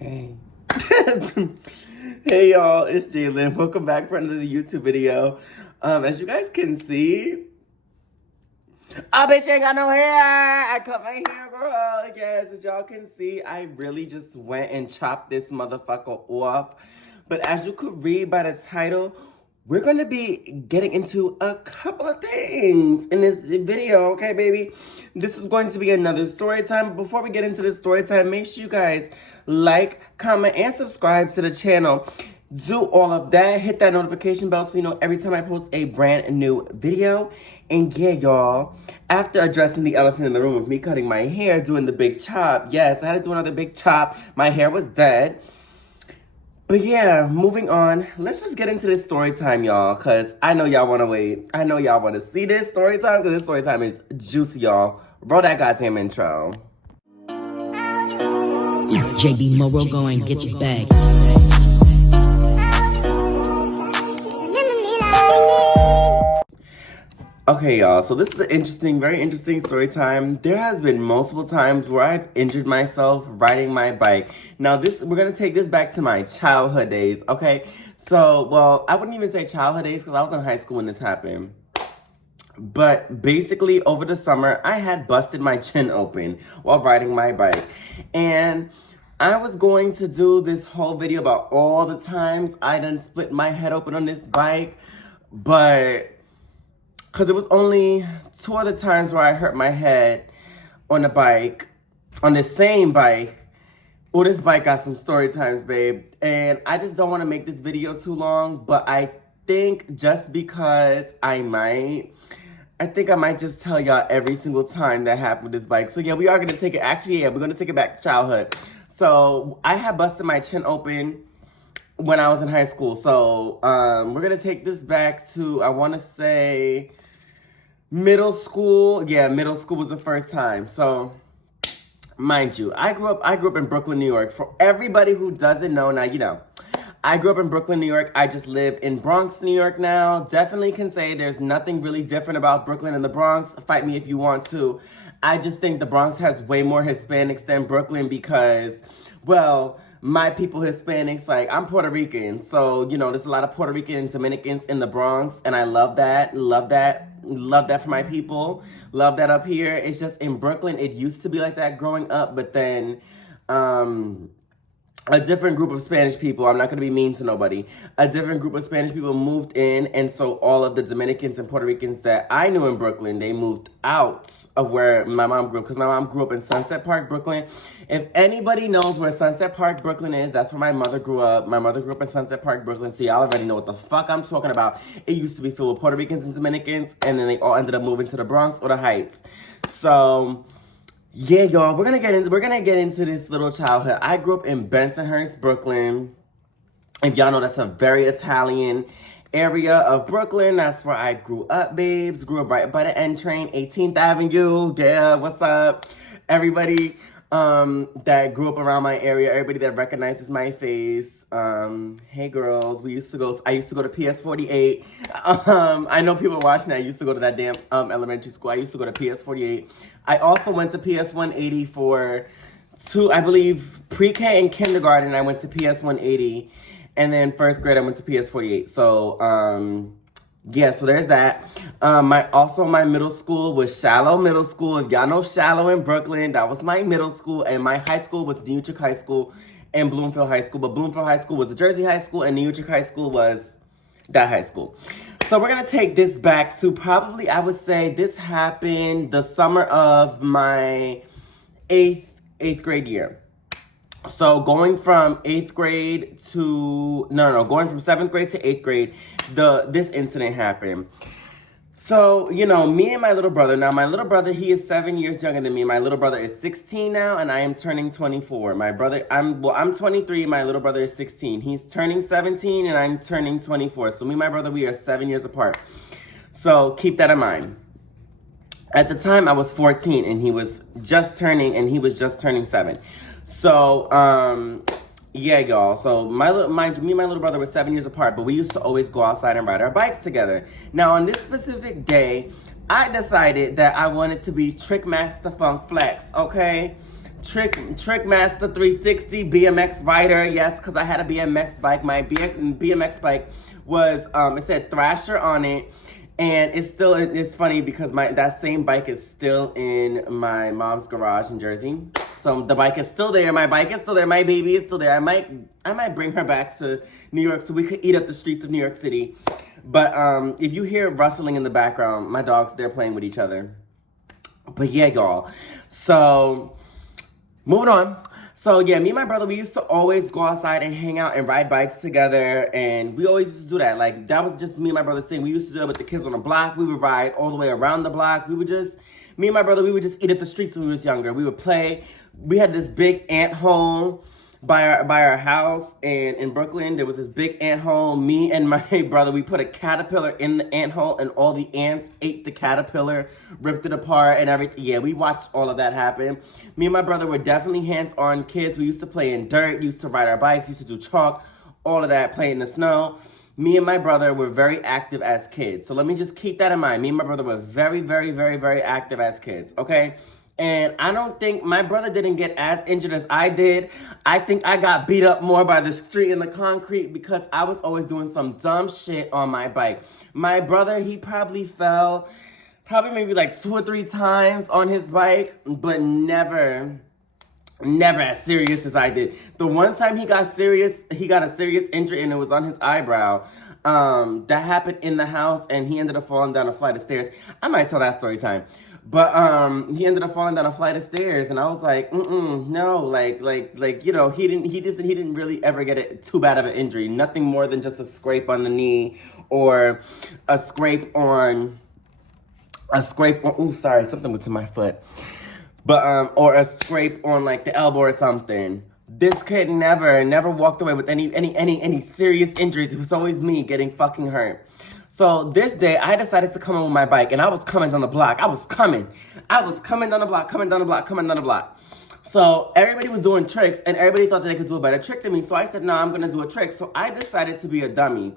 Hey. Hey y'all, it's Jalen. Welcome back for another YouTube video. As you guys can see, I bitch ain't got no hair. I cut my hair, girl. Yes, as y'all can see, I really just went and chopped this motherfucker off. But as you could read by the title, we're going to be getting into a couple of things in this video, okay, baby? This is going to be another story time. But before we get into this story time, make sure you guys like, comment, and subscribe to the channel. Do all of that. Hit that notification bell so you know every time I post a brand new video. And yeah, y'all, after addressing the elephant in the room of me cutting my hair, doing the big chop, yes, I had to do another big chop. My hair was dead. But yeah, moving on. Let's just get into this story time, y'all, because I know y'all want to wait. I know y'all want to see this story time because this story time is juicy, y'all. Roll that goddamn intro. JB Morrow, go and get your bag. Okay, y'all, so this is an interesting, very interesting story time. There has been multiple times where I've injured myself riding my bike. Now, we're going to take this back to my childhood days, okay? So, well, I wouldn't even say childhood days because I was in high school when this happened. But basically, over the summer, I had busted my chin open while riding my bike. And I was going to do this whole video about all the times I done split my head open on this bike, but because it was only 2 other times where I hurt my head on the bike, on the same bike. Oh, this bike got some story times, babe. And I just don't want to make this video too long, but I think just because I might just tell y'all every single time that happened with this bike. So yeah, we are going to take it, actually, yeah, we're going to take it back to childhood. So I had busted my chin open when I was in high school. So we're going to take this back to, I want to say, middle school. Yeah, middle school was the first time. So, mind you, I grew up in Brooklyn, New York. For everybody who doesn't know, now you know. I grew up in Brooklyn, New York. I just live in Bronx, New York now. Definitely can say there's nothing really different about Brooklyn and the Bronx. Fight me if you want to. I just think the Bronx has way more Hispanics than Brooklyn because, well, my people Hispanics, like, I'm Puerto Rican. So, you know, there's a lot of Puerto Rican and Dominicans in the Bronx. And I love that. Love that for my people. Love that up here. It's just in Brooklyn, it used to be like that growing up. But then, a different group of Spanish people, I'm not going to be mean to nobody, a different group of Spanish people moved in, and so all of the Dominicans and Puerto Ricans that I knew in Brooklyn, they moved out of where my mom grew up, because my mom grew up in Sunset Park, Brooklyn. If anybody knows where Sunset Park, Brooklyn is, that's where my mother grew up. My mother grew up in Sunset Park, Brooklyn, so y'all already know what the fuck I'm talking about. It used to be filled with Puerto Ricans and Dominicans, and then they all ended up moving to the Bronx or the Heights. So yeah, y'all, we're gonna get into this little childhood. I grew up in Bensonhurst, Brooklyn. If y'all know, that's a very Italian area of Brooklyn. That's where I grew up, babes. Grew up right by the N train, 18th Avenue. Yeah, what's up? Everybody that grew up around my area, everybody that recognizes my face. Hey girls, I used to go to PS48. I know people are watching. I used to go to that damn elementary school. I used to go to PS48. I also went to PS180 for I believe, pre-K and kindergarten. I went to PS180, and then first grade I went to PS48. So, yeah, so there's that. My middle school was Shallow Middle School. If y'all know Shallow in Brooklyn, that was my middle school, and my high school was New Utrecht High School and Bloomfield High School. But Bloomfield High School was the Jersey High School, and New Utrecht High School was that high school. So we're going to take this back to probably, I would say, this happened the summer of my eighth grade year. So going from 8th grade to, going from 7th grade to 8th grade, this incident happened. So, you know, me and my little brother, now my little brother, he is 7 years younger than me. My little brother is 16 now, and I am turning 24. I'm 23, my little brother is 16. He's turning 17, and I'm turning 24. So me and my brother, we are 7 years apart. So keep that in mind. At the time, I was 14, and he was just turning 7. So, yeah, y'all. So me and my little brother were 7 years apart, but we used to always go outside and ride our bikes together. Now, on this specific day, I decided that I wanted to be Trick Master Funk Flex, okay? Trick Master 360 BMX rider. Yes, because I had a BMX bike. My BMX bike was it said Thrasher on it, and it's funny because that same bike is still in my mom's garage in Jersey. So the bike is still there. My bike is still there. My baby is still there. I might bring her back to New York so we could eat up the streets of New York City. But if you hear rustling in the background, my dogs, they're playing with each other. But yeah, y'all. So moving on. So yeah, me and my brother, we used to always go outside and hang out and ride bikes together. And we always used to do that. Like, that was just me and my brother's thing. We used to do it with the kids on the block. We would ride all the way around the block. Me and my brother, we would just eat up the streets when we was younger. We would play. We had this big ant home by our house, and in Brooklyn there was this big ant hole. Me and my brother, we put a caterpillar in the ant hole, and all the ants ate the caterpillar, ripped it apart and everything. Yeah, we watched all of that happen. Me and my brother were definitely hands-on kids. We used to play in dirt, used to ride our bikes, used to do chalk, all of that, play in the snow. Me and my brother were very active as kids. So let me just keep that in mind. Me and my brother were very, very, very, very active as kids, okay? And I don't think my brother didn't get as injured as I did. I think I got beat up more by the street and the concrete because I was always doing some dumb shit on my bike. My brother, he probably fell, maybe like 2 or 3 times on his bike, but never as serious as I did. The one time he got a serious injury, and it was on his eyebrow. That happened in the house, and he ended up falling down a flight of stairs. I might tell that story time. But he ended up falling down a flight of stairs, and I was like, no, like you know, he didn't really ever get too bad of an injury. Nothing more than just a scrape on the knee or a scrape on. Ooh, sorry, something was to my foot. But or a scrape on like the elbow or something. This kid never walked away with any serious injuries. It was always me getting fucking hurt. So this day, I decided to come in with my bike, and I was coming down the block. I was coming down the block. So everybody was doing tricks, and everybody thought that they could do a better trick than me. So I said, no, I'm going to do a trick. So I decided to be a dummy.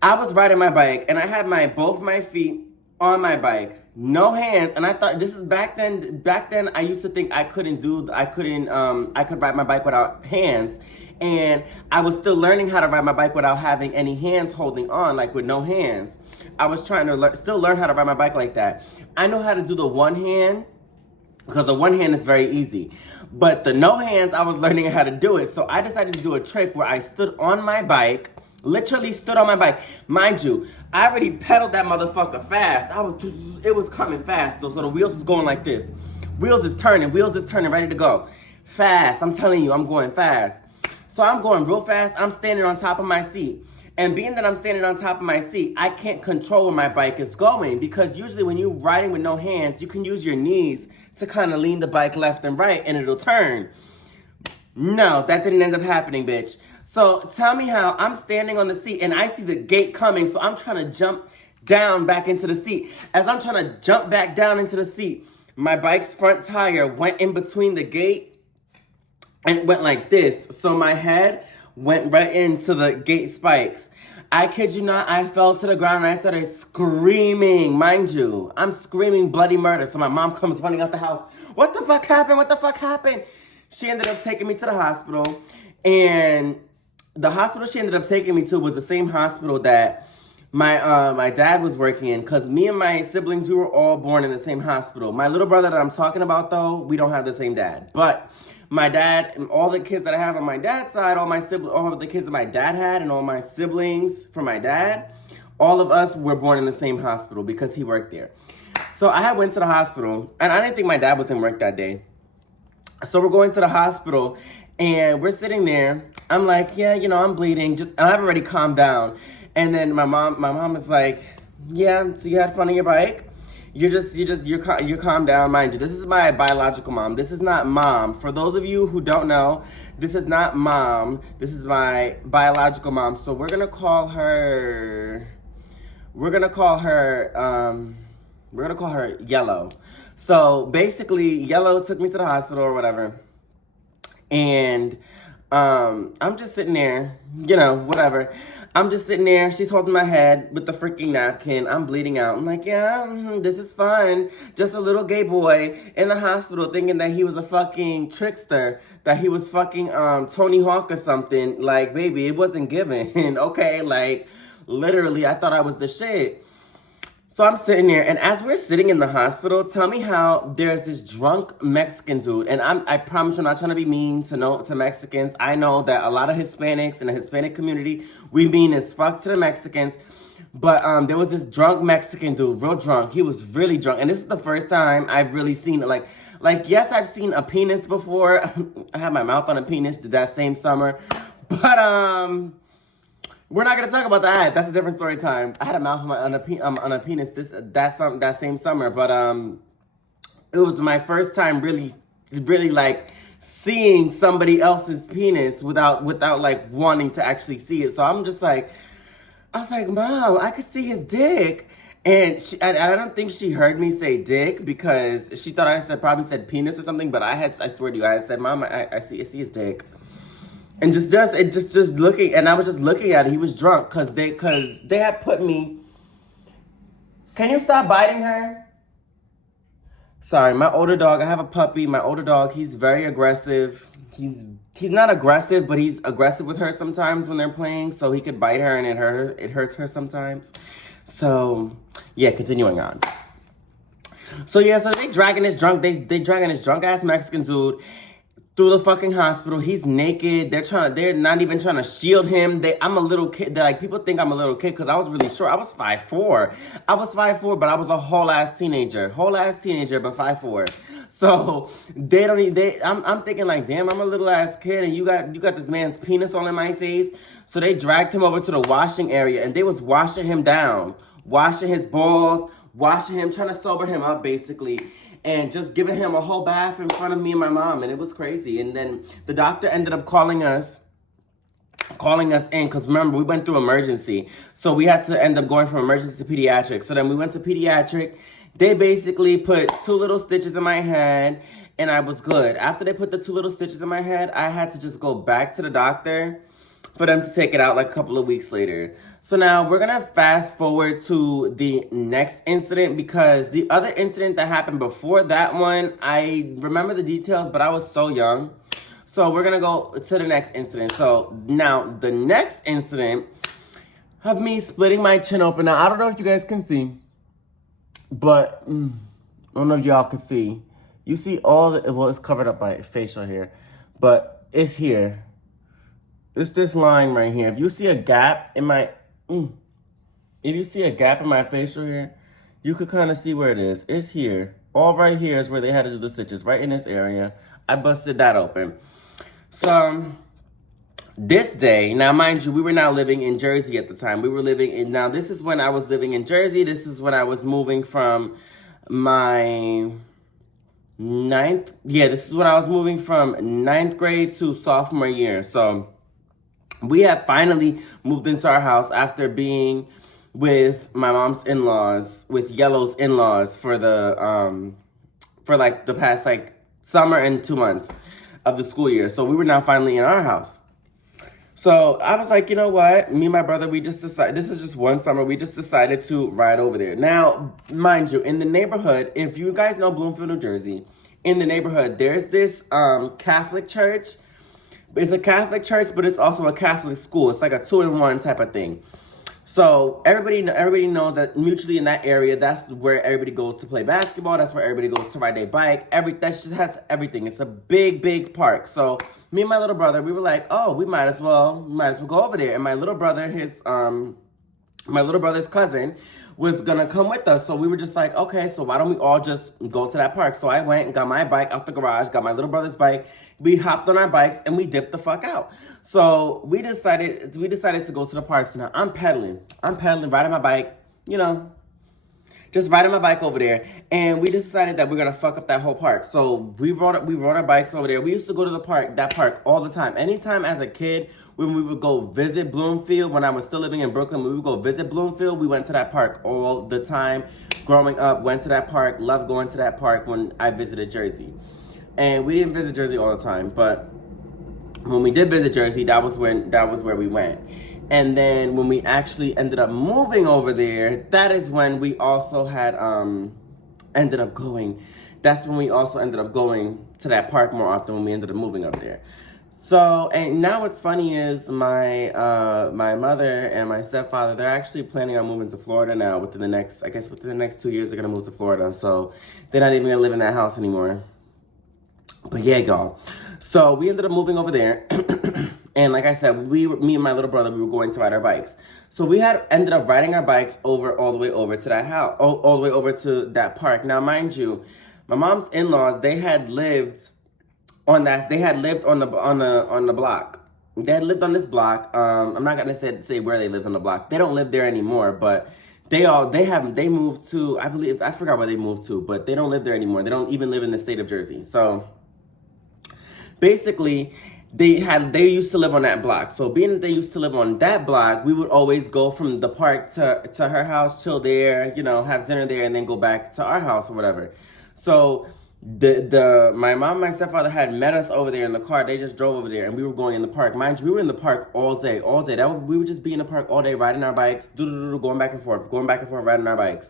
I was riding my bike, and I had both my feet on my bike, no hands. And I thought, this is back then. Back then, I used to think I could ride my bike without hands. And I was still learning how to ride my bike without having any hands holding on, like with no hands. I was trying to still learn how to ride my bike like that. I know how to do the one hand, because the one hand is very easy. But the no hands, I was learning how to do it. So I decided to do a trick where I stood on my bike, literally stood on my bike. Mind you, I already pedaled that motherfucker fast. It was coming fast. So the wheels was going like this. Wheels is turning, ready to go. Fast, I'm telling you, I'm going fast. So I'm going real fast. I'm standing on top of my seat. And being that I'm standing on top of my seat, I can't control where my bike is going, because usually when you're riding with no hands, you can use your knees to kind of lean the bike left and right, and it'll turn. No, that didn't end up happening, bitch. So tell me how I'm standing on the seat and I see the gate coming, so I'm trying to jump down back into the seat. As I'm trying to jump back down into the seat, my bike's front tire went in between the gate and went like this. So my head went right into the gate spikes. I kid you not, I fell to the ground and I started screaming. Mind you, I'm screaming bloody murder. So my mom comes running out the house. What the fuck happened? What the fuck happened? She ended up taking me to the hospital. And the hospital she ended up taking me to was the same hospital that my dad was working in. Because me and my siblings, we were all born in the same hospital. My little brother that I'm talking about, though, we don't have the same dad. But my dad and all the kids that I have on my dad's side, all of the kids that my dad had and all my siblings from my dad, all of us were born in the same hospital because he worked there. So I went to the hospital, and I didn't think my dad was in work that day. So we're going to the hospital, and we're sitting there. I'm like, yeah, you know, I'm bleeding. And I've already calmed down. And then my mom is like, yeah, so you had fun on your bike? You're calmed down. Mind you, this is my biological mom. This is not mom. For those of you who don't know, this is not mom. This is my biological mom. So we're gonna call her Yellow. So basically, Yellow took me to the hospital or whatever, and I'm just sitting there, you know, whatever. I'm just sitting there. She's holding my head with the freaking napkin. I'm bleeding out. I'm like, yeah, this is fun. Just a little gay boy in the hospital thinking that he was a fucking trickster, that he was fucking Tony Hawk or something. Like, baby, it wasn't given. Okay, like, literally, I thought I was the shit. So I'm sitting there, and as we're sitting in the hospital, tell me how there's this drunk Mexican dude, and I promise you I'm not trying to be mean to Mexicans. I know that a lot of Hispanics in the Hispanic community, we mean as fuck to the Mexicans, but there was this drunk Mexican dude, real drunk. He was really drunk, and this is the first time I've really seen it. Like yes, I've seen a penis before. I had my mouth on a penis that same summer, but we're not gonna talk about that. That's a different story time. I had a mouth on a penis that same summer, but it was my first time really like seeing somebody else's penis without like wanting to actually see it. So I'm just like, I was like, Mom, I could see his dick. And I don't think she heard me say dick because she thought I probably said penis or something. But I swear to you, I had said, Mom, I see his dick. And just looking, and I was just looking at it. He was drunk because they had put me. Can you stop biting her? Sorry, my older dog. I have a puppy. My older dog. He's very aggressive. He's not aggressive, but he's aggressive with her sometimes when they're playing. So he could bite her, and it hurts her sometimes. So yeah, continuing on. So yeah, so they dragging this drunk ass Mexican dude through the fucking hospital. He's naked. They're not even trying to shield him. I'm a little kid. Like, people think I'm a little kid because I was really short. I was 5'4". I was 5'4", but I was a whole ass teenager, but 5'4". So I'm thinking like, damn, I'm a little ass kid, and you got this man's penis all in my face. So they dragged him over to the washing area, and they was washing him down, washing his balls, washing him, trying to sober him up, basically. And just giving him a whole bath in front of me and my mom. And it was crazy. And then the doctor ended up calling us in. Because remember, we went through emergency. So we had to end up going from emergency to pediatric. So then we went to pediatric. They basically put 2 little stitches in my head. And I was good. After they put the 2 little stitches in my head, I had to just go back to the doctor for them to take it out like a couple of weeks later. So now we're gonna fast forward to the next incident because the other incident that happened before that one, I remember the details, but I was so young. So we're gonna go to the next incident. So now the next incident of me splitting my chin open. Now I don't know if you guys can see, but I don't know if y'all can see. You see well, it's covered up by facial hair, but it's here. It's this line right here. If you see a gap in my facial hair, you could kind of see where it is. It's here. All right here is where they had to do the stitches, right in this area. I busted that open. So this day, now mind you, we were now living in Jersey at the time. Now this is when I was living in Jersey. This is when I was moving from my this is when I was moving from 9th grade to sophomore year. So we had finally moved into our house after being with my mom's in-laws, with Yellow's in-laws for like the past like summer and 2 months of the school year. So we were now finally in our house. So I was like, you know what? Me and my brother, we just decided, this is just one summer, we just decided to ride over there. Now, mind you, in the neighborhood, if you guys know Bloomfield, New Jersey, in the neighborhood, there's this Catholic church. It's a Catholic church, but it's also a Catholic school. It's like a 2-in-1 type of thing. So everybody knows that mutually in that area, that's where everybody goes to play basketball. That's where everybody goes to ride their bike. That just has everything. It's a big, big park. So me and my little brother, we were like, oh, we might as well go over there. And my little brother, my little brother's cousin was gonna come with us. So we were just like, okay, so why don't we all just go to that park? So I went and got my bike out the garage, got my little brother's bike. We hopped on our bikes and we dipped the fuck out. So we decided to go to the park. So now I'm pedaling, riding my bike, just riding my bike over there. And we decided that we're gonna fuck up that whole park. So we rode our bikes over there. We used to go to that park all the time. Anytime as a kid, when we would go visit Bloomfield, when I was still living in Brooklyn, we would go visit Bloomfield, we went to that park all the time. Growing up, went to that park, loved going to that park when I visited Jersey. And we didn't visit Jersey all the time, but when we did visit Jersey, that was where we went. And then when we actually ended up moving over there, that is when we also had ended up going. That's when we also ended up going to that park more often when we ended up moving up there. So, and now what's funny is my mother and my stepfather, they're actually planning on moving to Florida now within the next 2 years, they're gonna move to Florida. So they're not even gonna live in that house anymore. But yeah, y'all. So we ended up moving over there. And like I said, me and my little brother, we were going to ride our bikes. So we had ended up riding our bikes all the way over to that house, all the way over to that park. Now, mind you, my mom's in-laws, they had lived on the block. They had lived on this block. I'm not gonna say where they lived on the block. They don't live there anymore, but they moved to, I forgot where they moved to, but they don't live there anymore. They don't even live in the state of Jersey. So basically, they used to live on that block. So being that they used to live on that block, we would always go from the park to her house, chill there, have dinner there, and then go back to our house or whatever. So my mom and my stepfather had met us over there in the car. They just drove over there, and we were going in the park. Mind you, we were in the park all day. We would just be in the park all day, riding our bikes, going back and forth, riding our bikes.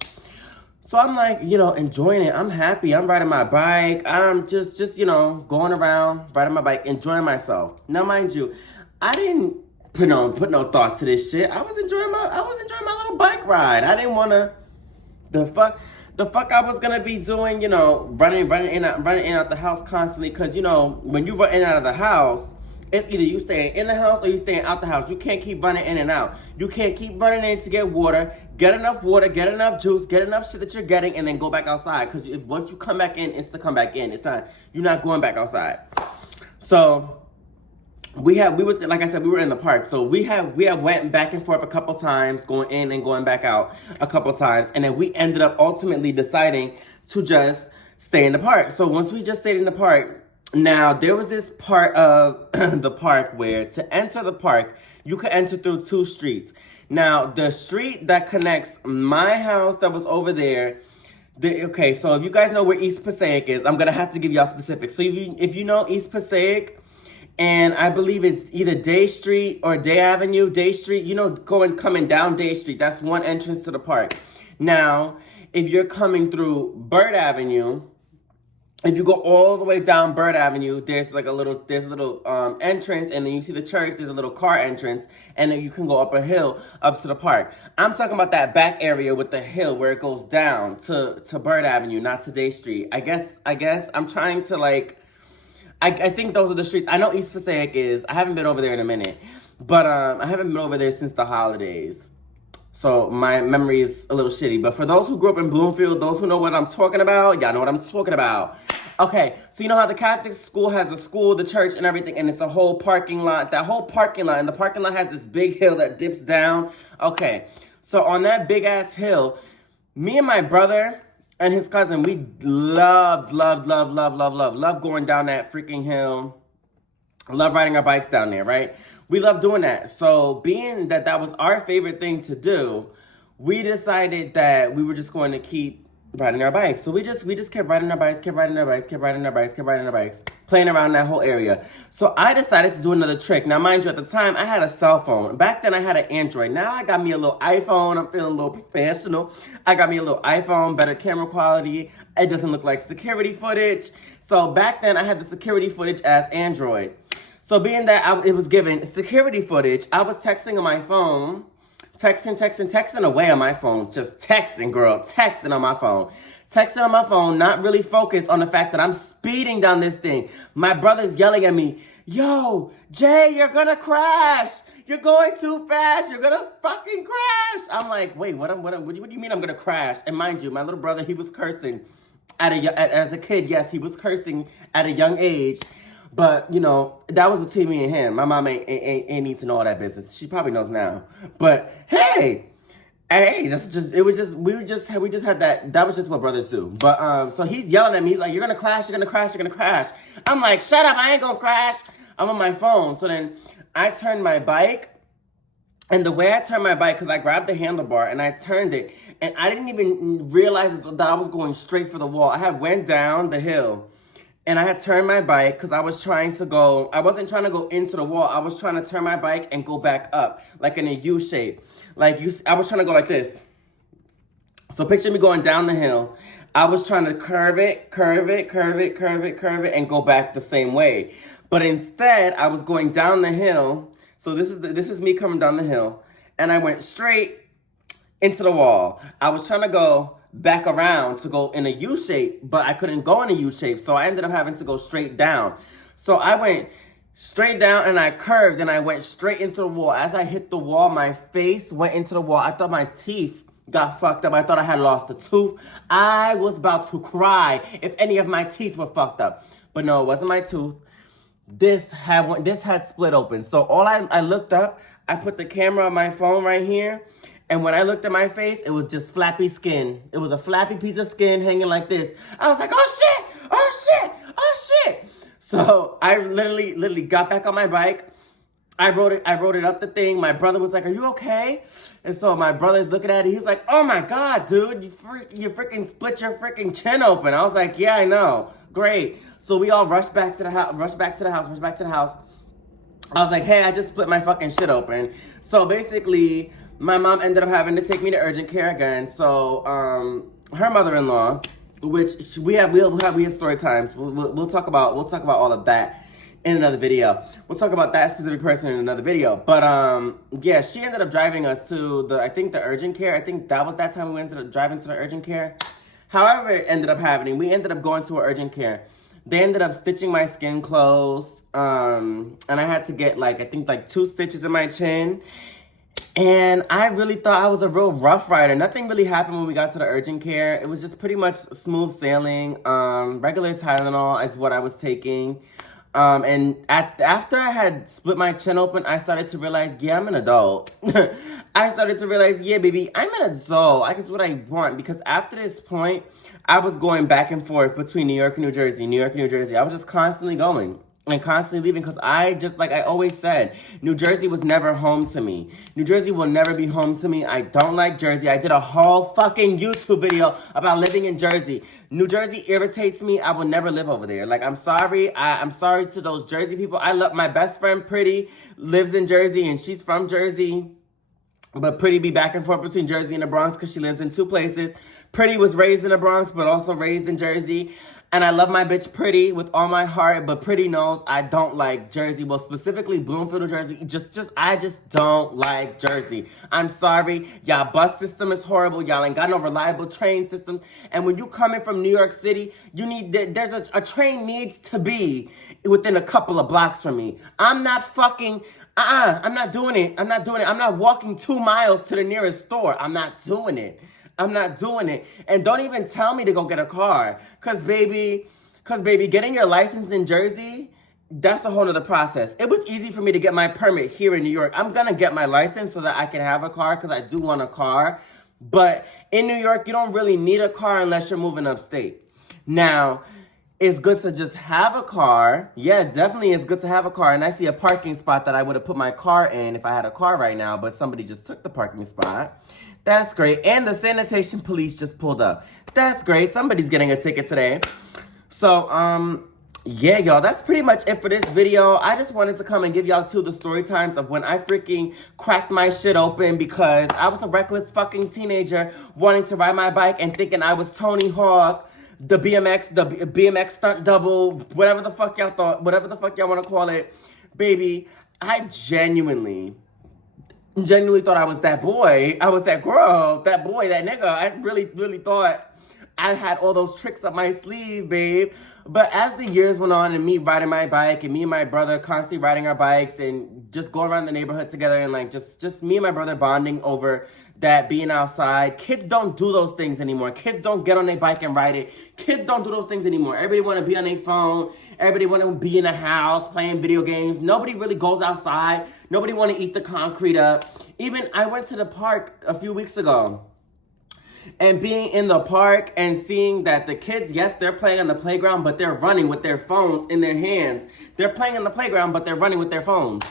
So I'm like, enjoying it. I'm happy. I'm riding my bike. I'm just going around, riding my bike, enjoying myself. Now, mind you, I didn't put no thought to this shit. I was enjoying my little bike ride. I didn't want to. The fuck I was gonna be doing, running in and out the house constantly. Cause when you run in and out of the house, it's either you staying in the house or you staying out the house. You can't keep running in and out. You can't keep running in to get water, get enough juice, get enough shit that you're getting, and then go back outside. Cause once you come back in, it's to come back in. You're not going back outside. So like I said, we were in the park. So we have went back and forth a couple times, going in and going back out a couple times. And then we ended up ultimately deciding to just stay in the park. So once we just stayed in the park, now there was this part of the park where to enter the park, you could enter through two streets. Now, the street that connects my house that was over there, okay, so if you guys know where East Passaic is, I'm going to have to give y'all specifics. So if you know East Passaic, and I believe it's either Day Street or Day Avenue, Day Street, coming down Day Street, that's one entrance to the park. Now, if you're coming through Bird Avenue, if you go all the way down Bird Avenue, there's a little entrance, and then you see the church, there's a little car entrance, and then you can go up a hill up to the park. I'm talking about that back area with the hill where it goes down to Bird Avenue, not to Day Street. I guess I'm trying to I think those are the streets. I know East Passaic is. I haven't been over there in a minute. But I haven't been over there since the holidays. So my memory is a little shitty. But for those who grew up in Bloomfield, those who know what I'm talking about, y'all know what I'm talking about. Okay, so you know how the Catholic school has the school, the church, and everything, and it's a whole parking lot. That whole parking lot, and the parking lot has this big hill that dips down. Okay, so on that big-ass hill, me and my brother and his cousin, we loved going down that freaking hill. Love riding our bikes down there, right? We love doing that. So being that was our favorite thing to do, we decided that we were just going to keep riding our bikes. So we just kept riding our bikes, playing around that whole area. So I decided to do another trick. Now, mind you, at the time, I had a cell phone. Back then, I had an Android. Now, I got me a little iPhone. I'm feeling a little professional. I got me a little iPhone, better camera quality. It doesn't look like security footage. So back then, I had the security footage as Android. So being that it was given security footage, I was texting on my phone, texting away on my phone, just texting, girl, texting on my phone. Texting on my phone, not really focused on the fact that I'm speeding down this thing. My brother's yelling at me, yo, Jay, you're gonna crash. You're going too fast. You're gonna fucking crash. I'm like, wait, what do you mean I'm gonna crash? And mind you, my little brother, he was cursing as a kid. Yes, he was cursing at a young age. But, that was between me and him. My mom ain't need to know all that business. She probably knows now. But, hey, we just had that was just what brothers do. But, so he's yelling at me. He's like, you're going to crash, you're going to crash, you're going to crash. I'm like, shut up, I ain't going to crash. I'm on my phone. So then I turned my bike. And the way I turned my bike, because I grabbed the handlebar and I turned it. And I didn't even realize that I was going straight for the wall. I had went down the hill. and I had turned my bike because I wasn't trying to go into the wall. I was trying to turn my bike and go back up, like in a U shape. I was trying to go like this. So picture me going down the hill. I was trying to curve it, and go back the same way. But instead, I was going down the hill. So this is me coming down the hill. And I went straight into the wall. I was trying to go back around to go in a U shape, but I couldn't go in a U shape. So I ended up having to go straight down. So I went straight down and I curved and I went straight into the wall. As I hit the wall, my face went into the wall. I thought my teeth got fucked up. I thought I had lost a tooth. I was about to cry if any of my teeth were fucked up. But no, it wasn't my tooth. This had split open. So I looked up, I put the camera on my phone right here, and when I looked at my face, it was just flappy skin. It was a flappy piece of skin hanging like this. I was like, oh shit, oh shit, oh shit. So I literally got back on my bike. I rode it up the thing. My brother was like, are you okay? And so my brother's looking at it. He's like, oh my God, dude, you freaking split your freaking chin open. I was like, yeah, I know. Great. So we all rushed back to the house. I was like, hey, I just split my fucking shit open. So basically, my mom ended up having to take me to urgent care again. So her mother-in-law, which we have story times. We'll talk about all of that in another video. We'll talk about that specific person in another video. But yeah, she ended up driving us to the urgent care. I think that time we ended up driving to the urgent care. However, it ended up happening, we ended up going to an urgent care. They ended up stitching my skin closed. And I had to get I think 2 stitches in my chin. And I really thought I was a real rough rider. Nothing really happened when we got to the urgent care. It was just pretty much smooth sailing. Regular Tylenol is what I was taking. And after I had split my chin open, I started to realize, yeah, I'm an adult. I started to realize, yeah, baby, I'm an adult. I can do what I want. Because after this point, I was going back and forth between New York and New Jersey, New York and New Jersey. I was just constantly going and constantly leaving because like I always said, New Jersey was never home to me. New Jersey will never be home to me. I don't like Jersey. I did a whole fucking YouTube video about living in Jersey. New Jersey irritates me. I will never live over there. I'm sorry. I'm sorry to those Jersey people. I love my best friend, Pretty, lives in Jersey and she's from Jersey. But Pretty be back and forth between Jersey and the Bronx because she lives in 2 places. Pretty was raised in the Bronx, but also raised in Jersey. And I love my bitch Pretty with all my heart, but Pretty knows I don't like Jersey. Well, specifically Bloomfield, New Jersey. I just don't like Jersey. I'm sorry. Y'all bus system is horrible. Y'all ain't got no reliable train system. And when you coming from New York City, there's a train needs to be within a couple of blocks from me. I'm not fucking... I'm not doing it. I'm not walking 2 miles to the nearest store. I'm not doing it. And don't even tell me to go get a car. Cause baby, getting your license in Jersey, that's a whole other process. It was easy for me to get my permit here in New York. I'm gonna get my license so that I can have a car because I do want a car. But in New York, you don't really need a car unless you're moving upstate. Now, it's good to just have a car. Yeah, definitely it's good to have a car. And I see a parking spot that I would have put my car in if I had a car right now, but somebody just took the parking spot. That's great. And the sanitation police just pulled up. That's great. Somebody's getting a ticket today. So, yeah, y'all, that's pretty much it for this video. I just wanted to come and give y'all 2 of the story times of when I freaking cracked my shit open because I was a reckless fucking teenager wanting to ride my bike and thinking I was Tony Hawk, the BMX stunt double, whatever the fuck y'all want to call it. Baby, I genuinely thought I was that boy. I was that girl, that boy, that nigga. I really thought I had all those tricks up my sleeve, babe. But as the years went on and me riding my bike and me and my brother constantly riding our bikes and just going around the neighborhood together and just me and my brother bonding over that being outside. Kids don't do those things anymore. Kids don't get on their bike and ride it. Kids don't do those things anymore. Everybody want to be on their phone. Everybody want to be in a house playing video games. Nobody really goes outside. Nobody want to eat the concrete up. Even I went to the park a few weeks ago. And being in the park and seeing that the kids, yes, they're playing on the playground, but they're running with their phones in their hands. They're playing on the playground, but they're running with their phones.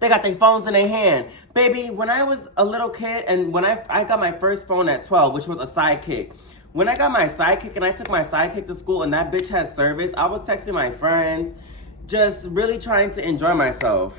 They got their phones in their hand. Baby, when I was a little kid and when I got my first phone at 12, which was a Sidekick, when I got my sidekick and I took my sidekick to school and that bitch had service, I was texting my friends, just really trying to enjoy myself.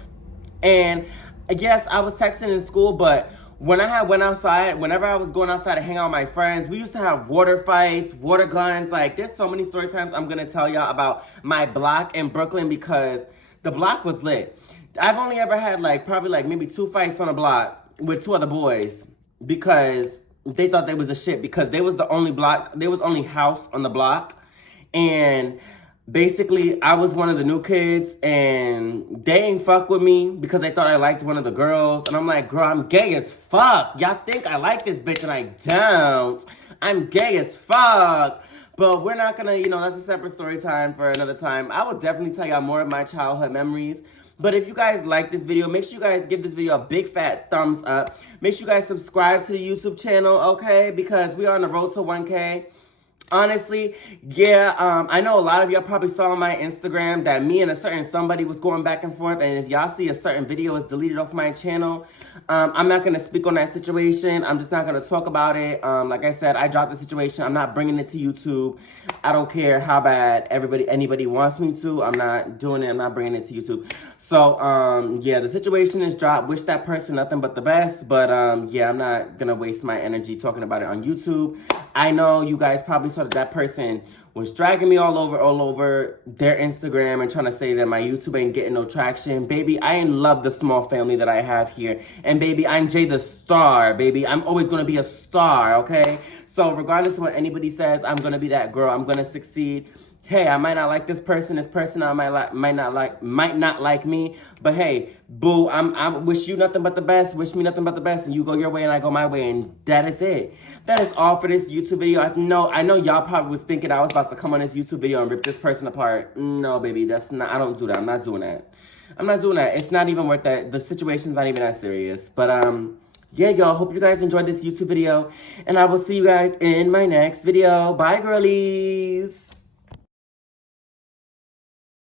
And yes, I was texting in school, but when I went outside, whenever I was going outside to hang out with my friends, we used to have water fights, water guns. Like, there's so many story times I'm gonna tell y'all about my block in Brooklyn because the block was lit. I've only ever had probably maybe 2 fights on a block with 2 other boys because they thought they was the shit because they was the only house on the block. And basically, I was one of the new kids, and they ain't fuck with me because they thought I liked one of the girls. And I'm like, girl, I'm gay as fuck. Y'all think I like this bitch, and I don't. I'm gay as fuck. But we're not gonna, that's a separate story time for another time. I will definitely tell y'all more of my childhood memories. But if you guys like this video, make sure you guys give this video a big fat thumbs up. Make sure you guys subscribe to the YouTube channel, okay? Because we are on the road to 1K. Honestly, yeah, I know a lot of y'all probably saw on my Instagram that me and a certain somebody was going back and forth, and if y'all see a certain video is deleted off my channel, I'm not going to speak on that situation. I'm just not going to talk about it. Like I said, I dropped the situation. I'm not bringing it to YouTube. I don't care how bad anybody wants me to. I'm not doing it. I'm not bringing it to YouTube. So, yeah, the situation is dropped. Wish that person nothing but the best, but, yeah, I'm not going to waste my energy talking about it on YouTube. I know you guys probably saw that person was dragging me all over their Instagram and trying to say that my YouTube ain't getting no traction. Baby, I ain't love the small family that I have here. And baby, I'm Jay the star, baby. I'm always going to be a star, okay? So regardless of what anybody says, I'm going to be that girl. I'm going to succeed. Hey, I might not like this person might not like me, but hey, boo, I wish you nothing but the best, wish me nothing but the best, and you go your way and I go my way, and that is it. That is all for this YouTube video. I know y'all probably was thinking I was about to come on this YouTube video and rip this person apart. No, baby, I don't do that. I'm not doing that. I'm not doing that. It's not even worth that. The situation's not even that serious. But, yeah, y'all, hope you guys enjoyed this YouTube video, and I will see you guys in my next video. Bye, girlies.